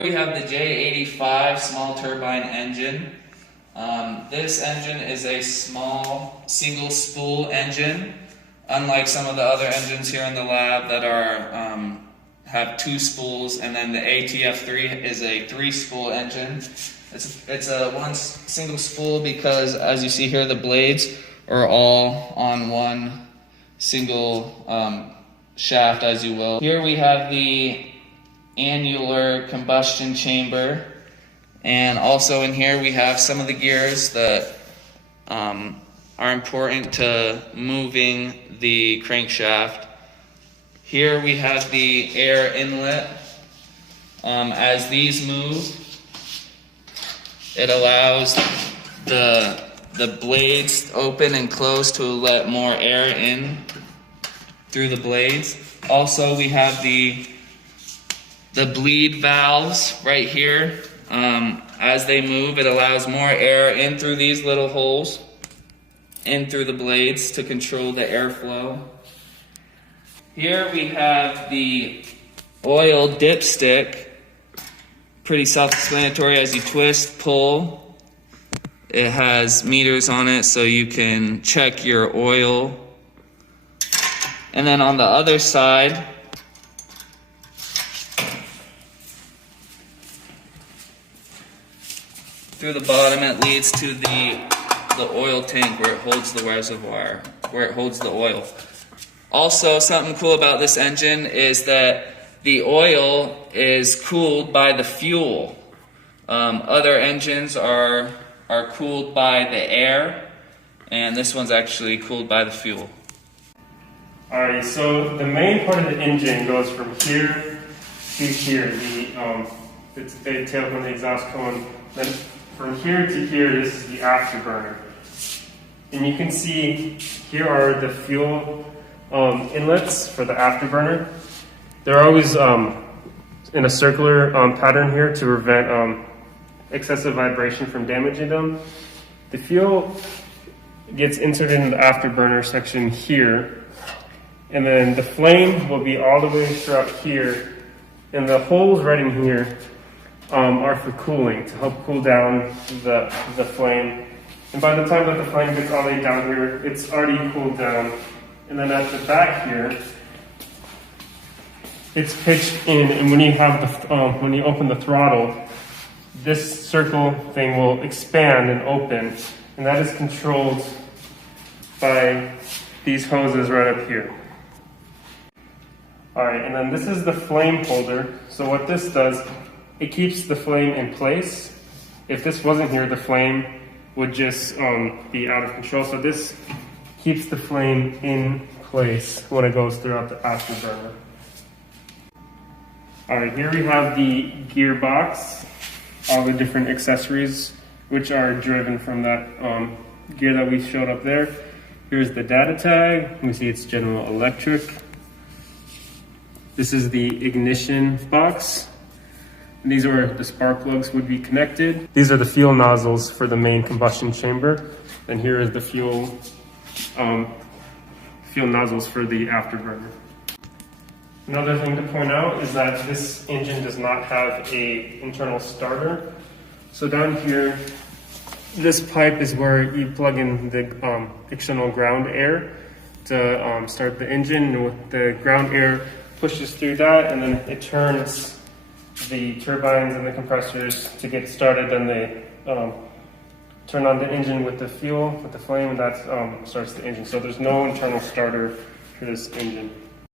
We have the J85 small turbine engine. This engine is a small single spool engine, unlike some of the other engines here in the lab that are have two spools, and then the ATF3 is a three spool engine. It's a one single spool because, as you see here, the blades are all on one single shaft, as you will. Here we have the annular combustion chamber, and also in here we have some of the gears that are important to moving the crankshaft. Here we have the air inlet. As these move, it allows the blades open and close to let more air in through the blades. Also, we have the bleed valves right here. As they move, it allows more air in through these little holes, in through the blades to control the airflow. Here we have the oil dipstick. Pretty self-explanatory. As you twist, pull, it has meters on it so you can check your oil. And then on the other side, through the bottom, it leads to the oil tank where it holds the reservoir, where it holds the oil. Also, something cool about this engine is that the oil is cooled by the fuel. Other engines are cooled by the air, and this one's actually cooled by the fuel. Alright, so the main part of the engine goes from here to here, the tail cone, the exhaust cone. Then from here to here, this is the afterburner. And you can see here are the fuel inlets for the afterburner. They're always in a circular pattern here to prevent excessive vibration from damaging them. The fuel gets inserted in the afterburner section here, and then the flame will be all the way throughout here, and the holes right in here are for cooling, to help cool down the flame. And by the time that the flame gets all the way down here, it's already cooled down. And then at the back here, it's pitched in, and when you have when you open the throttle, this circle thing will expand and open, and that is controlled by these hoses right up here. Alright, and then this is the flame holder. So what this does, it keeps the flame in place. If this wasn't here, the flame would just be out of control. So this keeps the flame in place when it goes throughout the afterburner. Alright, here we have the gearbox, all the different accessories which are driven from that gear that we showed up there. Here's the data tag. We see it's General Electric. This is the ignition box. And these are where the spark plugs would be connected. These are the fuel nozzles for the main combustion chamber. And here is the fuel nozzles for the afterburner. Another thing to point out is that this engine does not have an internal starter. So down here, this pipe is where you plug in the external ground air to start the engine. And with the ground air pushes through that, and then it turns the turbines and the compressors to get started. Then they turn on the engine with the fuel, with the flame, and that starts the engine. So there's no internal starter for this engine.